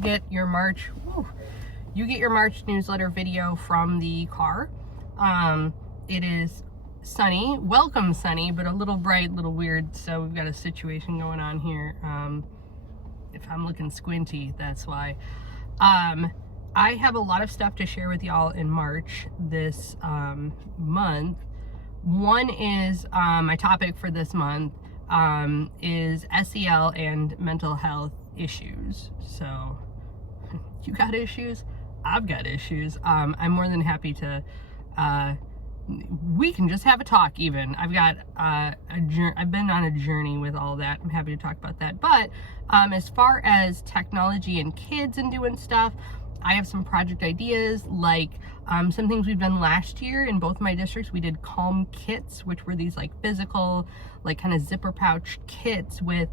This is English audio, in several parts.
get your March newsletter video from the car. It is sunny, welcome sunny, but a little bright, a little weird. So we've got a situation going on here. If I'm looking squinty, that's why. I have a lot of stuff to share with y'all in March this month. One is my topic for this month is SEL and mental health issues. So you got issues, I've got issues. I'm more than happy to we can just have a talk. Even I've got I've been on a journey with all that. I'm happy to talk about that. But as far as technology and kids and doing stuff, I have some project ideas, like some things we've done last year in both my districts. We did calm kits, which were these like physical, like kind of zipper pouch kits with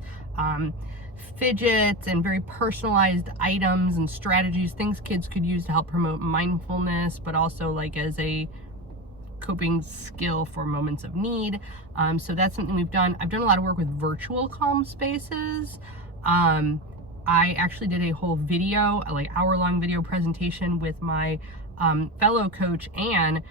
fidgets and very personalized items and strategies, things kids could use to help promote mindfulness, but also like as a coping skill for moments of need. So that's something we've done. I've done a lot of work with virtual calm spaces. I actually did a whole video, like hour-long video presentation with my fellow coach, Anne.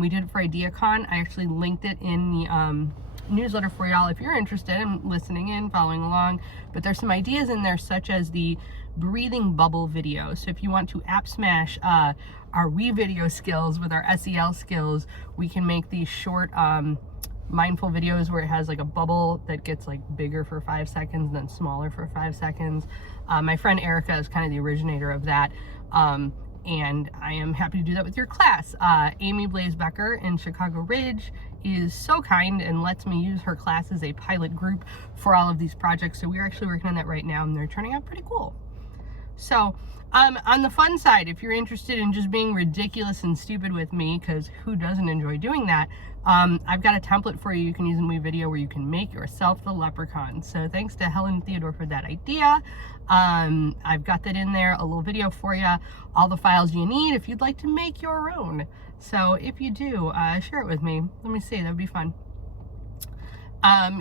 We did it for IdeaCon. I actually linked it in the newsletter for y'all if you're interested in listening in, following along. But there's some ideas in there, such as the breathing bubble video. So if you want to app smash our video skills with our SEL skills, we can make these short mindful videos where it has like a bubble that gets like bigger for 5 seconds and then smaller for 5 seconds. My friend Erica is kind of the originator of that. And I am happy to do that with your class. Amy Blaze Becker in Chicago Ridge is so kind and lets me use her class as a pilot group for all of these projects. So we're actually working on that right now and they're turning out pretty cool. So on the fun side, if you're interested in just being ridiculous and stupid with me, because who doesn't enjoy doing that, I've got a template for you can use in my video where you can make yourself the leprechaun. So thanks to Helen Theodore for that idea. I've got that in there, a little video for you, all the files you need if you'd like to make your own. So if you do, share it with me. Let me see, that would be fun.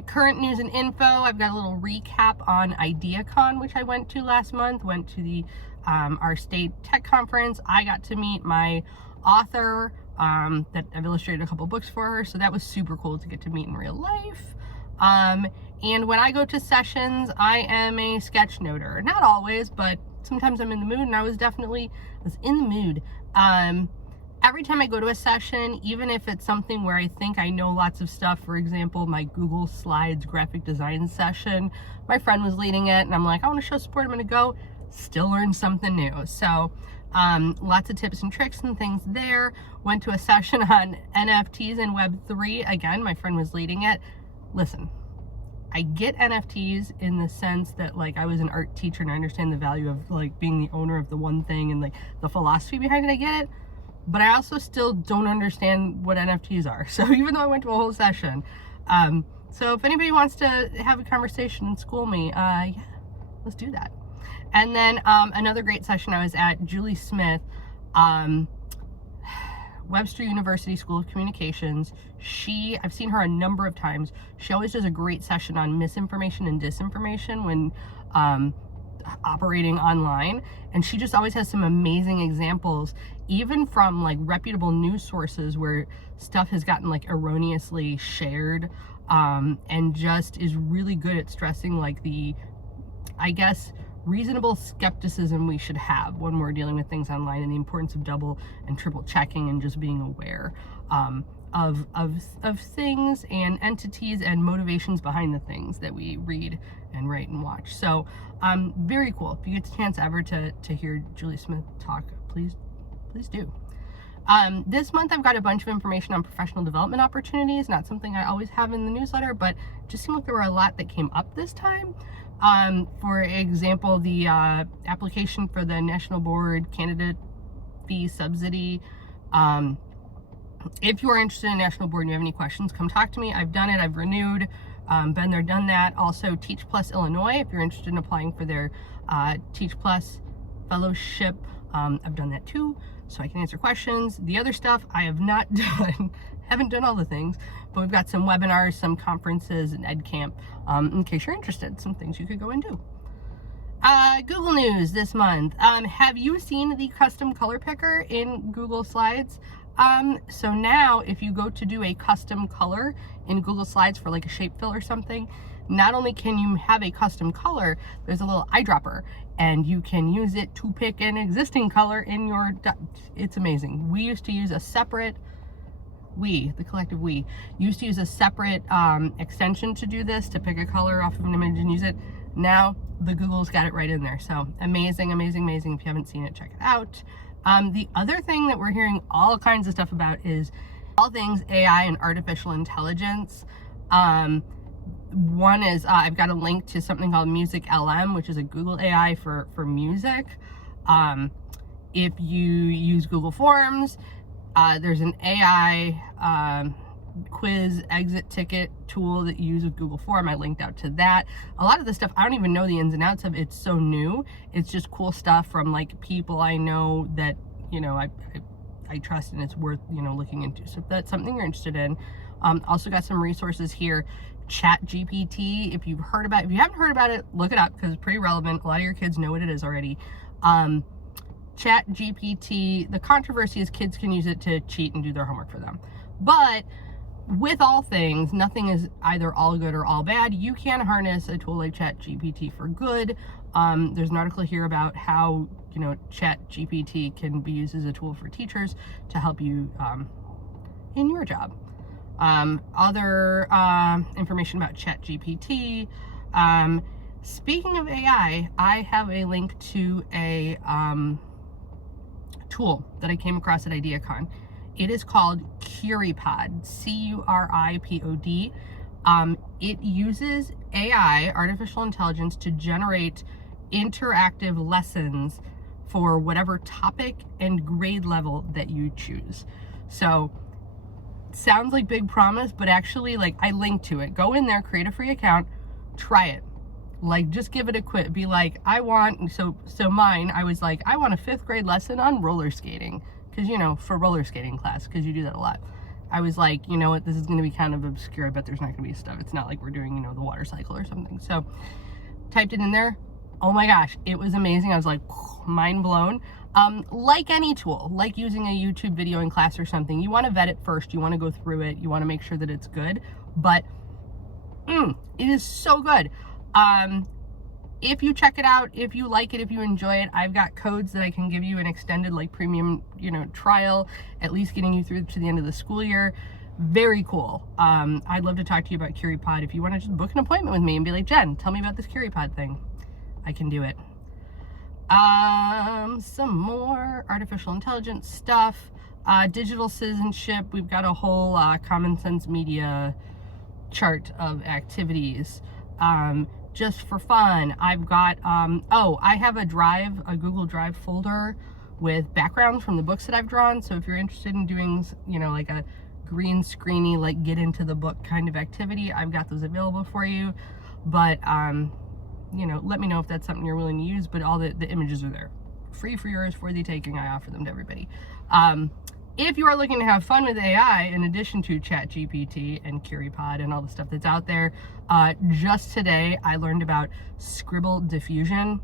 Current news and info, I've got a little recap on IdeaCon, which I went to last month, went to the our state tech conference. I got to meet my author that I've illustrated a couple books for her, so that was super cool to get to meet in real life. And when I go to sessions, I am a sketch noter. Not always, but sometimes I'm in the mood, and I was in the mood. Every time I go to a session, even if it's something where I think I know lots of stuff, for example, my Google Slides graphic design session, my friend was leading it, and I'm like, I want to show support, I'm going to go, still learn something new. So lots of tips and tricks and things there. Went to a session on NFTs and Web3. Again, my friend was leading it. Listen, I get NFTs in the sense that like I was an art teacher and I understand the value of like being the owner of the one thing and like the philosophy behind it, I get it. But I also still don't understand what NFTs are. So even though I went to a whole session, so if anybody wants to have a conversation and school me, yeah, let's do that. And then another great session I was at, Julie Smith, Webster University School of Communications. I've seen her a number of times. She always does a great session on misinformation and disinformation when operating online, and she just always has some amazing examples, even from like reputable news sources where stuff has gotten like erroneously shared, and just is really good at stressing like the, I guess, reasonable skepticism we should have when we're dealing with things online, and the importance of double and triple checking and just being aware of things and entities and motivations behind the things that we read and write and watch. So very cool. If you get the chance ever to hear Julie Smith talk, please do. This month I've got a bunch of information on professional development opportunities, not something I always have in the newsletter, but it just seemed like there were a lot that came up this time. For example, the application for the National Board Candidate Fee Subsidy. If you are interested in National Board and you have any questions, come talk to me. I've done it, I've renewed, been there, done that. Also, Teach Plus Illinois, if you're interested in applying for their Teach Plus Fellowship, I've done that too, so I can answer questions. The other stuff I have not done, haven't done all the things, but we've got some webinars, some conferences, and EdCamp, in case you're interested, some things you could go and do. Google News this month. Have you seen the custom color picker in Google Slides? So now if you go to do a custom color in Google Slides for like a shape fill or something, not only can you have a custom color, there's a little eyedropper and you can use it to pick an existing color in your, it's amazing. We used to use a separate, the collective we, used to use a separate extension to do this, to pick a color off of an image and use it. Now the Google's got it right in there. So amazing, amazing, amazing. If you haven't seen it, check it out. The other thing that we're hearing all kinds of stuff about is all things AI and artificial intelligence. One is I've got a link to something called Music LM, which is a Google AI for music. If you use Google Forms, there's an AI quiz exit ticket tool that you use with Google Form. I linked out to that. A lot of the stuff I don't even know the ins and outs of. It's so new. It's just cool stuff from like people I know that, you know, I trust, and it's worth, you know, looking into. So if that's something you're interested in. Also got some resources here. ChatGPT, if you haven't heard about it, look it up because it's pretty relevant. A lot of your kids know what it is already. ChatGPT, the controversy is kids can use it to cheat and do their homework for them. But with all things, nothing is either all good or all bad. You can harness a tool like ChatGPT for good. There's an article here about how, you know, ChatGPT can be used as a tool for teachers to help you in your job. Other information about ChatGPT. Speaking of AI, I have a link to a tool that I came across at IdeaCon. It is called CuriPod, C-U-R-I-P-O-D. It uses AI, artificial intelligence, to generate interactive lessons for whatever topic and grade level that you choose. So, sounds like big promise, but actually, like, I linked to it. Go in there, create a free account, try it. Like, just give it a quit. Be like, I want a 5th grade lesson on roller skating. Because, you know, for roller skating class, because you do that a lot. I was like, you know what, this is going to be kind of obscure, but there's not going to be stuff. It's not like we're doing, you know, the water cycle or something. So, typed it in there. Oh my gosh, it was amazing. I was like, mind blown. Like any tool, like using a YouTube video in class or something, you want to vet it first. You want to go through it. You want to make sure that it's good. But it is so good. If you check it out, if you like it, if you enjoy it, I've got codes that I can give you an extended, like, premium, you know, trial, at least getting you through to the end of the school year. Very cool. I'd love to talk to you about CuriPod. If you want to just book an appointment with me and be like, Jen, tell me about this CuriPod thing, I can do it. Some more artificial intelligence stuff. Digital citizenship. We've got a whole Common Sense Media chart of activities. Just for fun, I've got, I have a Google Drive folder with backgrounds from the books that I've drawn. So if you're interested in doing, you know, like a green screeny, like, get into the book kind of activity, I've got those available for you. But, you know, let me know if that's something you're willing to use, but all the images are there. Free for yours, for the taking. I offer them to everybody. If you are looking to have fun with AI, in addition to ChatGPT and CuriPod and all the stuff that's out there, just today I learned about Scribble Diffusion.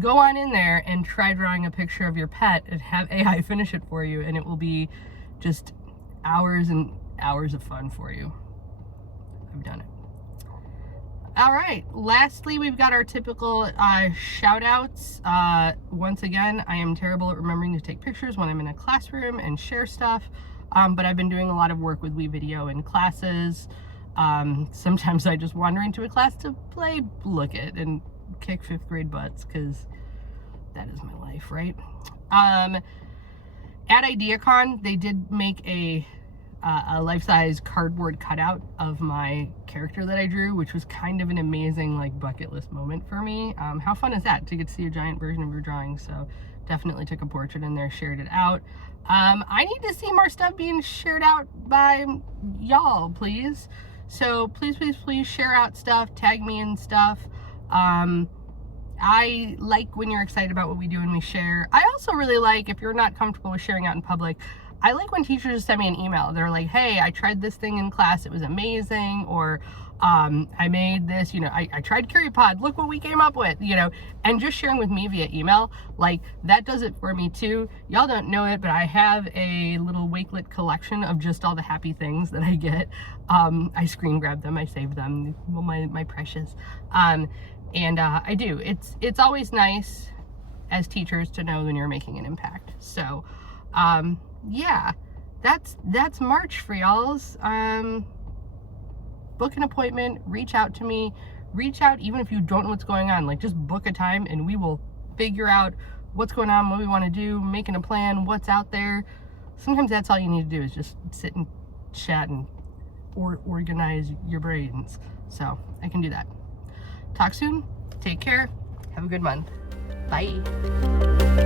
Go on in there and try drawing a picture of your pet and have AI finish it for you, and it will be just hours and hours of fun for you. I've done it. All right, lastly, we've got our typical shout outs. Once again, I am terrible at remembering to take pictures when I'm in a classroom and share stuff, but I've been doing a lot of work with WeVideo in classes. Sometimes I just wander into a class to play Look It and kick 5th grade butts, because that is my life, right? At IdeaCon, they did make a life-size cardboard cutout of my character that I drew, which was kind of an amazing, like, bucket list moment for me. How fun is that to get to see a giant version of your drawing? So definitely took a portrait in there, shared it out. I need to see more stuff being shared out by y'all, please. So please, please, please share out stuff, tag me in stuff. I like when you're excited about what we do and we share. I also really like, if you're not comfortable with sharing out in public, I like when teachers just send me an email. They're like, hey, I tried this thing in class, it was amazing, or I made this, you know, I tried CurryPod, look what we came up with, you know, and just sharing with me via email, like that does it for me too. Y'all don't know it, but I have a little Wakelet collection of just all the happy things that I get. I screen grab them, I save them, well, my precious. And I do. It's always nice as teachers to know when you're making an impact. So yeah, that's March for y'all's. Book an appointment, reach out to me, reach out even if you don't know what's going on, like just book a time and we will figure out what's going on, what we want to do, making a plan, what's out there. Sometimes that's all you need to do is just sit and chat and organize your brains. So I can do that. Talk soon, take care, have a good month. Bye.